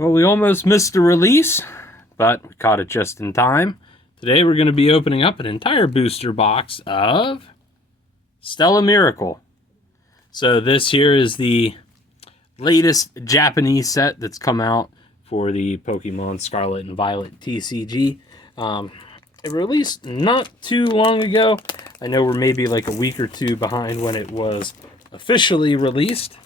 Well, we almost missed a release, but we caught it just in time. Today we're going to be opening up an entire booster box of Stella Miracle. So this here is the latest Japanese set that's come out for the Pokemon Scarlet and Violet TCG. It released not too long ago. I know we're maybe like a week or two behind when it was officially released.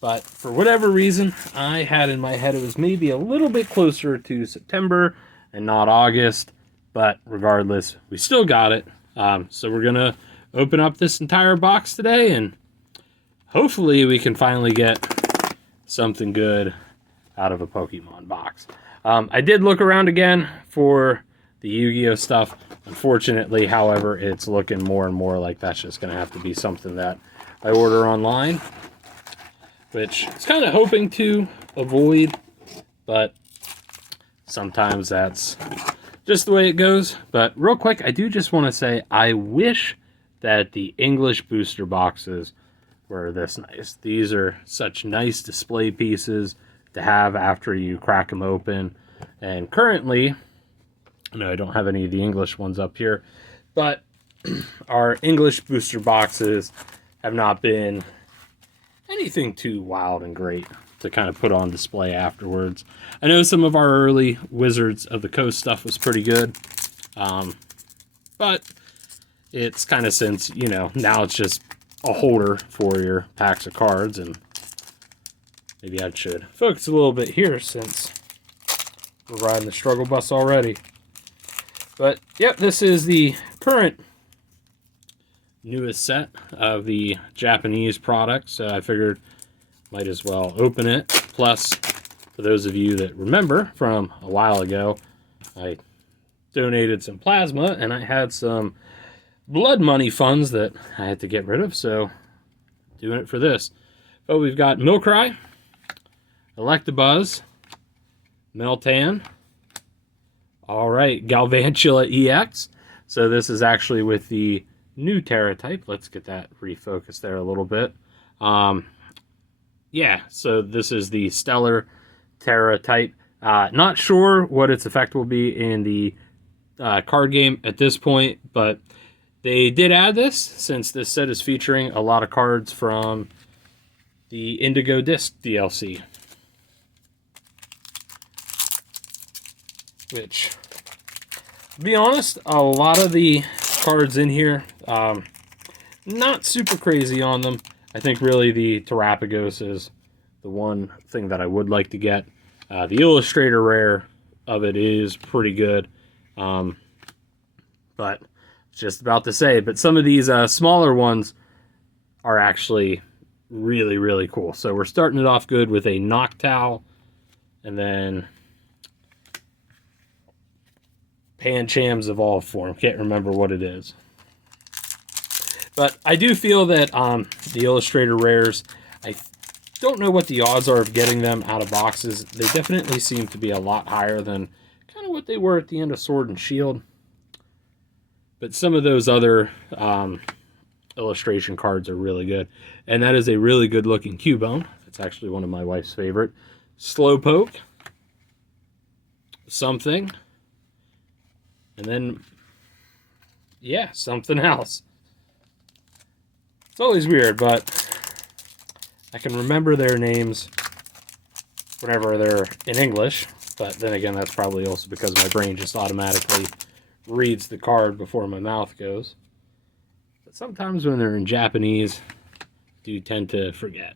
But for whatever reason, I had in my head it was maybe a little bit closer to September and not August. But regardless, we still got it. So we're going to open up this entire box today, and hopefully we can finally get something good out of a Pokemon box. I did look around again for the Yu-Gi-Oh stuff. Unfortunately, however, it's looking more and more like that's just going to have to be something that I order online, which I was kind of hoping to avoid, but sometimes that's just the way it goes. But real quick, I do just want to say I wish that the English booster boxes were this nice. These are such nice display pieces to have after you crack them open. And currently, no, I don't have any of the English ones up here, but our English booster boxes have not been anything too wild and great to kind of put on display afterwards. I know some of our early Wizards of the Coast stuff was pretty good, but it's kind of since, you know, now it's just a holder for your packs of cards, and maybe I should focus a little bit here since we're riding the struggle bus already. But, yep, this is the current newest set of the Japanese product, so I figured might as well open it. Plus, for those of you that remember from a while ago, I donated some plasma and I had some blood money funds that I had to get rid of, so doing it for this. But we've got Milcry, Electabuzz, Meltan, alright, Galvantula EX. So this is actually with the new Tera type. Let's get that refocused there a little bit. Yeah, so this is the Stellar Tera type. Not sure what its effect will be in the card game at this point, but they did add this since this set is featuring a lot of cards from the Indigo Disc DLC. Which, to be honest, a lot of the cards in here, not super crazy on them. I think really the Terapagos is the one thing that I would like to get. The Illustrator rare of it is pretty good, but just about to say. But some of these smaller ones are actually really, really cool. So we're starting it off good with a Noctowl, and then Pancham's evolved form. Can't remember what it is. But I do feel that the Illustrator rares, I don't know what the odds are of getting them out of boxes. They definitely seem to be a lot higher than kind of what they were at the end of Sword and Shield. But some of those other illustration cards are really good. And that is a really good looking Cubone. It's actually one of my wife's favorite. Slowpoke. Something. And then, yeah, something else. It's always weird, but I can remember their names whenever they're in English. But then again, that's probably also because my brain just automatically reads the card before my mouth goes. But sometimes when they're in Japanese, I do tend to forget.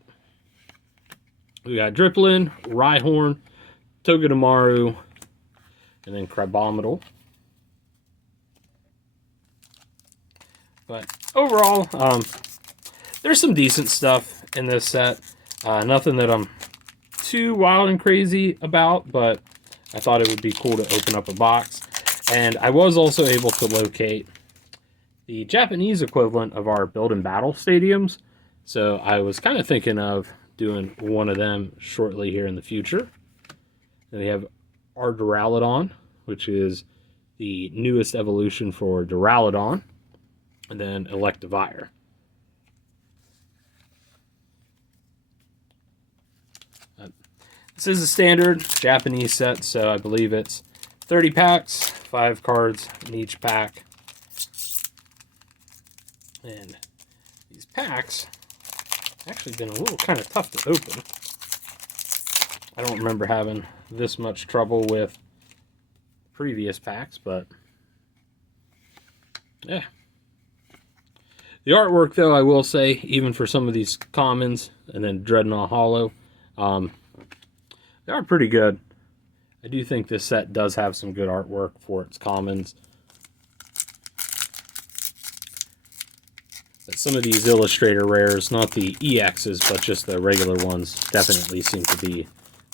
We got Dripplin, Rhyhorn, Togedemaru, and then Crabominal. But overall, there's some decent stuff in this set. Nothing that I'm too wild and crazy about, but I thought it would be cool to open up a box. And I was also able to locate the Japanese equivalent of our Build and Battle stadiums. So I was kind of thinking of doing one of them shortly here in the future. Then we have our Duraludon, which is the newest evolution for Duraludon. And then Electivire. This is a standard Japanese set, so I believe it's 30 packs, 5 cards in each pack. And these packs actually been a little kind of tough to open. I don't remember having this much trouble with previous packs, but yeah. The artwork, though, I will say, even for some of these commons and then Dreadnought Hollow, they are pretty good. I do think this set does have some good artwork for its commons. But some of these Illustrator rares, not the EXs, but just the regular ones, definitely seem to be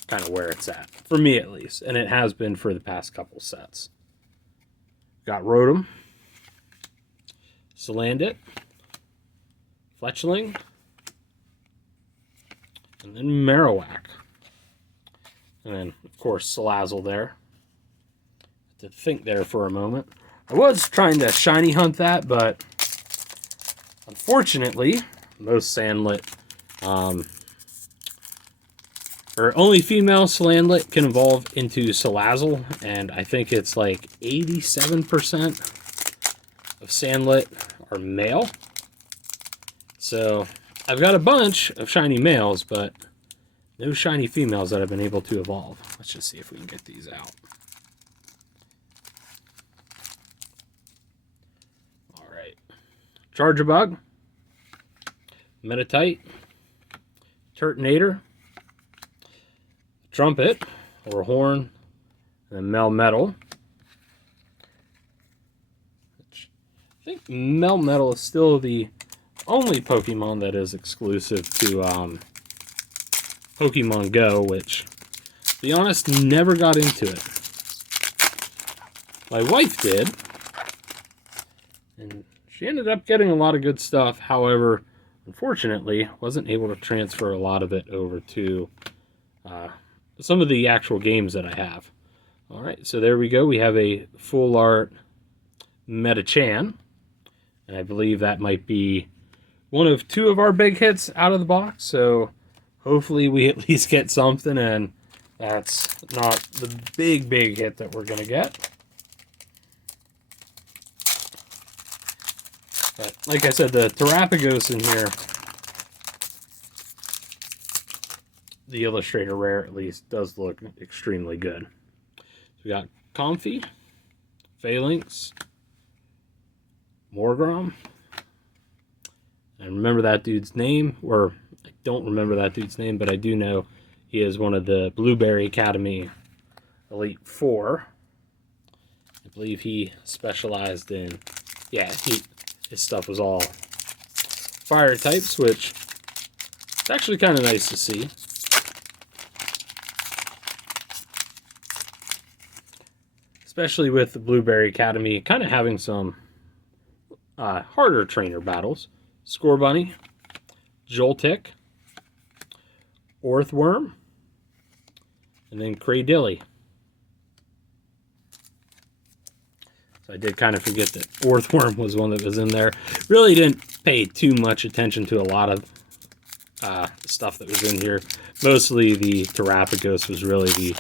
kind of where it's at. For me, at least. And it has been for the past couple sets. Got Rotom, Salandit, Fletchling, and then Marowak. And then, of course, Salazzle there. To think there for a moment. I was trying to shiny hunt that, but unfortunately, most Sandlit, or only female Salandit can evolve into Salazzle, and I think it's like 87% of Sandlit are male. So I've got a bunch of shiny males, but no shiny females that I've been able to evolve. Let's just see if we can get these out. Alright. Charjabug, Meditite, Turtonator, Trumpet, or Horn, and then Melmetal. I think Melmetal is still the only Pokemon that is exclusive to Pokemon Go, which, to be honest, never got into it. My wife did, and she ended up getting a lot of good stuff. However, unfortunately, wasn't able to transfer a lot of it over to some of the actual games that I have. All right, so there we go. We have a full art Metachan, and I believe that might be one of 2 of our big hits out of the box. So hopefully we at least get something, and that's not the big hit that we're gonna get. But like I said, the Terapagos in here, the Illustrator rare at least, does look extremely good. So we got Comfey, Phalanx, Morgrom. And remember that dude's name, or I don't remember that dude's name, but I do know he is one of the Blueberry Academy Elite Four. I believe he specialized in, yeah, his stuff was all fire types, which is actually kind of nice to see. Especially with the Blueberry Academy kind of having some harder trainer battles. Scorbunny, Joltik, Orthworm, and then Cradilly. So I did kind of forget that Orthworm was one that was in there. Really didn't pay too much attention to a lot of stuff that was in here. Mostly the Terapagos was really the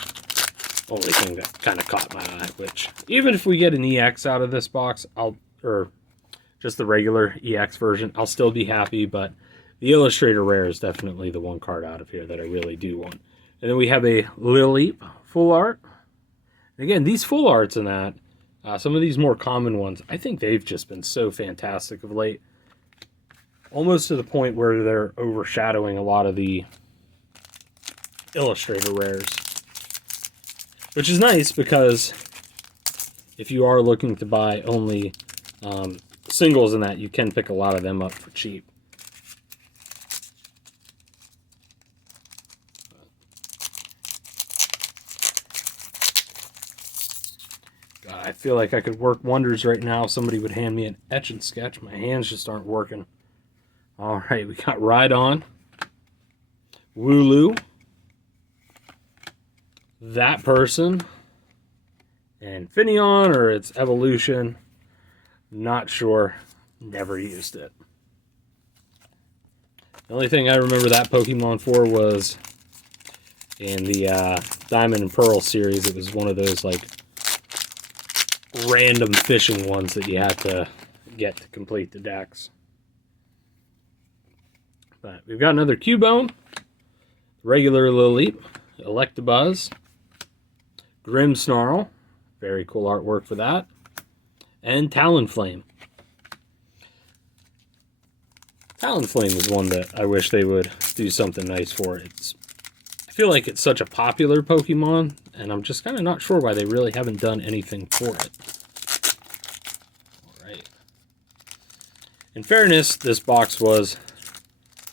only thing that kind of caught my eye, which even if we get an EX out of this box, or just the regular EX version, I'll still be happy, but the Illustrator rare is definitely the one card out of here that I really do want. And then we have a Lileep full art. And again, these full arts in that, some of these more common ones, I think they've just been so fantastic of late. Almost to the point where they're overshadowing a lot of the Illustrator rares. Which is nice because if you are looking to buy only singles in that, you can pick a lot of them up for cheap. God, I feel like I could work wonders right now if somebody would hand me an etch and sketch. My hands just aren't working. All right, we got Rhydon, Wooloo, That Person, and Finneon, or its evolution. Not sure. Never used it. The only thing I remember that Pokemon for was in the Diamond and Pearl series. It was one of those like random fishing ones that you had to get to complete the decks. But we've got another Cubone, regular Lilip, Electabuzz, Grimmsnarl, very cool artwork for that, and Talonflame. Talonflame is one that I wish they would do something nice for. I feel like it's such a popular Pokemon, and I'm just kind of not sure why they really haven't done anything for it. Alright. In fairness, this box was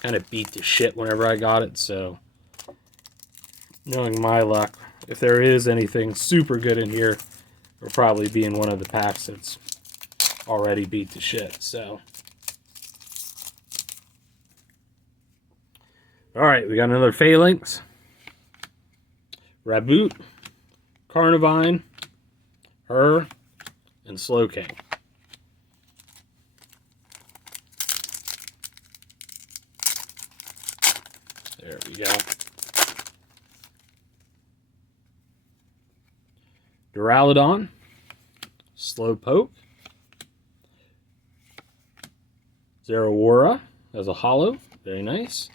kind of beat to shit whenever I got it, so knowing my luck, if there is anything super good in here, it'll probably be in one of the packs that's already beat to shit, so. Alright, we got another Phalanx, Raboot, Carnivine, Her, and Slowking. There we go. Duraludon, Slowpoke, Zeraora as a holo, very nice.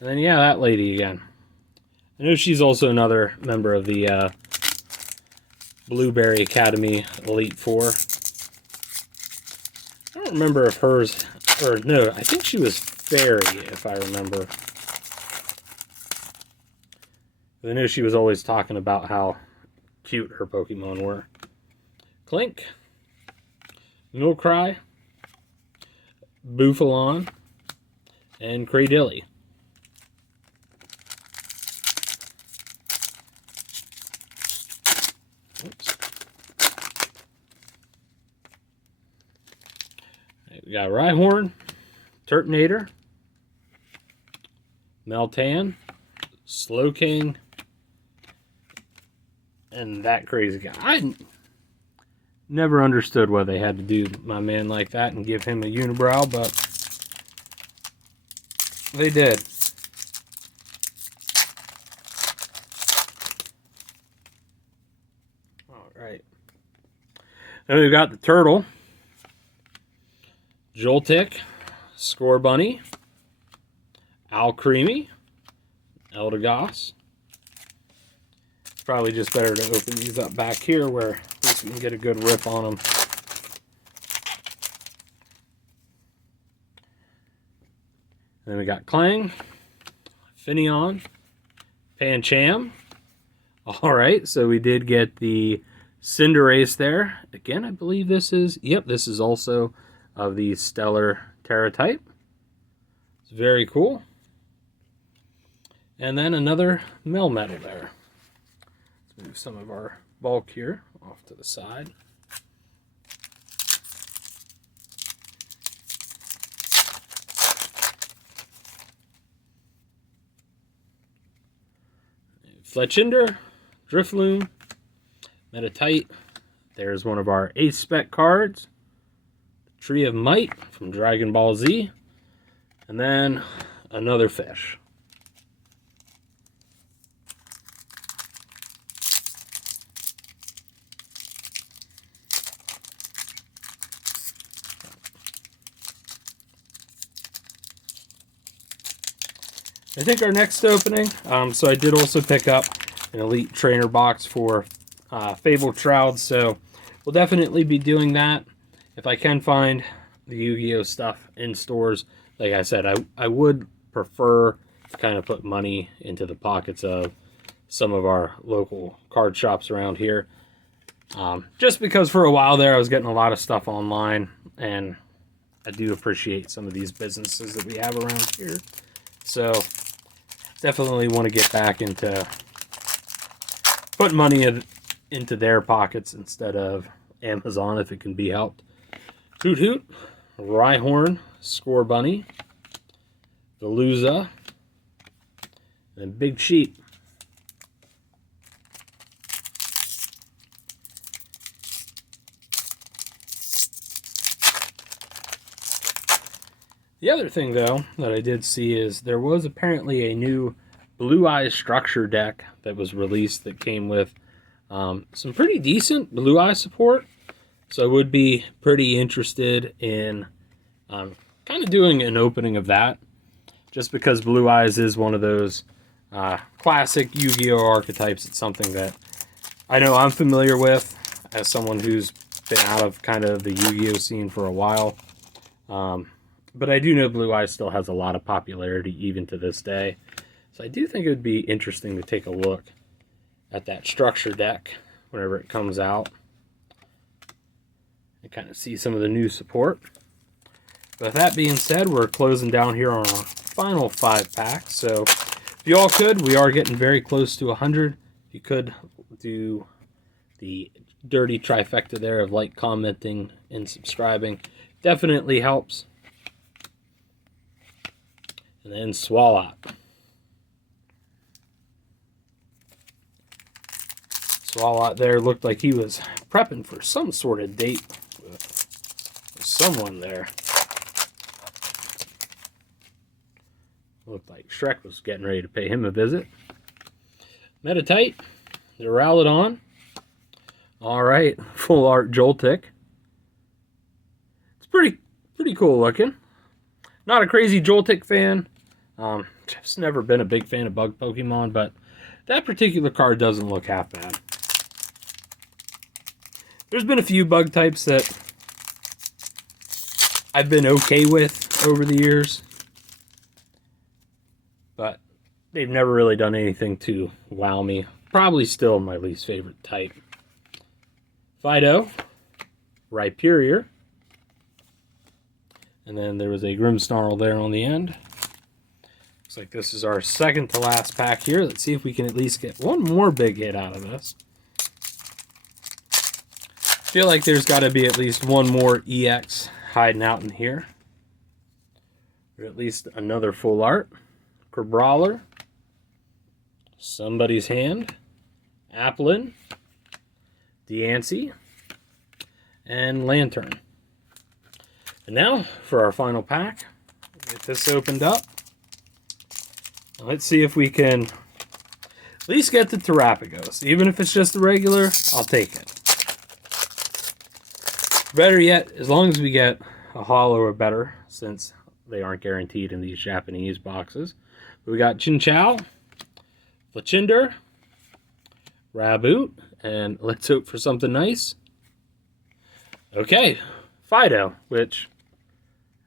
And then, yeah, that lady again. I know she's also another member of the Blueberry Academy Elite Four. I don't remember if hers, or no, I think she was Fairy, if I remember. I know she was always talking about how cute her Pokemon were. Clink, Milcry, Bouffalant, and Cradilly. Oops. We got Rhyhorn, Turtonator, Meltan, Slowking, and that crazy guy. I never understood why they had to do my man like that and give him a unibrow, but they did. Alright. Then we've got the Turtle, Joltik, Scorbunny, Alcremie, Eldegoss. Probably just better to open these up back here where at least we can get a good rip on them. Then we got Clang, Finneon, Pancham. Alright, so we did get the Cinderace there. Again, I believe this is, yep, this is also of the Stellar Tera type. It's very cool. And then another Melmetal there. Let's move some of our bulk here off to the side. Fletchinder, Drifloon, Metatite. There's one of our Ace Spec cards. Tree of Might from Dragon Ball Z. And then another fish. I think our next opening, so I did also pick up an Elite Trainer box for Fable Shroud, so we'll definitely be doing that. If I can find the Yu-Gi-Oh stuff in stores, like I said, I would prefer to kind of put money into the pockets of some of our local card shops around here. Just because for a while there I was getting a lot of stuff online, and I do appreciate some of these businesses that we have around here. So definitely want to get back into put money into their pockets instead of Amazon if it can be helped. Hoot Hoot, Rhyhorn, Scorbunny, Veluza, and Big Sheep. The other thing, though, that I did see is there was apparently a new Blue Eye structure deck that was released that came with some pretty decent Blue Eye support. So I would be pretty interested in kind of doing an opening of that, just because Blue Eyes is one of those classic Yu-Gi-Oh! Archetypes. It's something that I know I'm familiar with as someone who's been out of kind of the Yu-Gi-Oh! Scene for a while. But I do know Blue Eyes still has a lot of popularity even to this day. So I do think it would be interesting to take a look at that structure deck whenever it comes out and kind of see some of the new support. With that being said, we're closing down here on our final 5 packs. So if you all could, we are getting very close to 100. If you could do the dirty trifecta there of like, commenting, and subscribing, definitely helps. And then Swalot. Swalot there looked like he was prepping for some sort of date with someone there. Looked like Shrek was getting ready to pay him a visit. Metatite, Duraludon. Alright, full art Joltik. It's pretty cool looking. Not a crazy Joltik fan. Just never been a big fan of bug Pokemon, but that particular card doesn't look half bad. There's been a few bug types that I've been okay with over the years, but they've never really done anything to wow me. Probably still my least favorite type. Fido, Rhyperior, and then there was a Grimmsnarl there on the end. Looks like this is our second to last pack here. Let's see if we can at least get one more big hit out of this. Feel like there's got to be at least one more EX hiding out in here. Or at least another full art. Crabrawler, Somebody's Hand, Applin, Deancey, and Lantern. And now for our final pack. Get this opened up. Let's see if we can at least get the Terapagos. Even if it's just a regular, I'll take it. Better yet, as long as we get a holo or better, since they aren't guaranteed in these Japanese boxes. We got Chinchou, Fletchinder, Raboot, and let's hope for something nice. Okay, Fido, which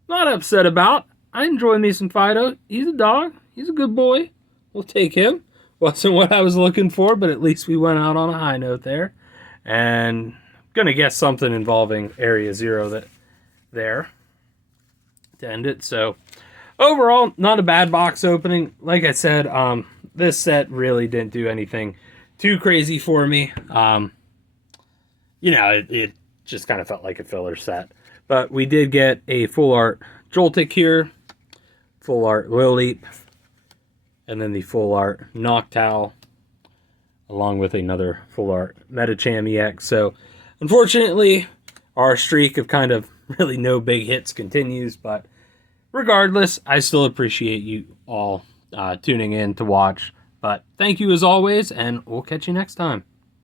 I'm not upset about. I enjoy me some Fido. He's a dog. He's a good boy. We'll take him. Wasn't what I was looking for, but at least we went out on a high note there. And gonna guess something involving Area Zero there to end it. So overall, not a bad box opening. Like I said, this set really didn't do anything too crazy for me. It just kind of felt like a filler set. But we did get a full art Joltik here, full art Lilip, and then the full art Noctowl, along with another full art Metacham EX. So unfortunately, our streak of kind of really no big hits continues, but regardless, I still appreciate you all tuning in to watch. But thank you as always, and we'll catch you next time.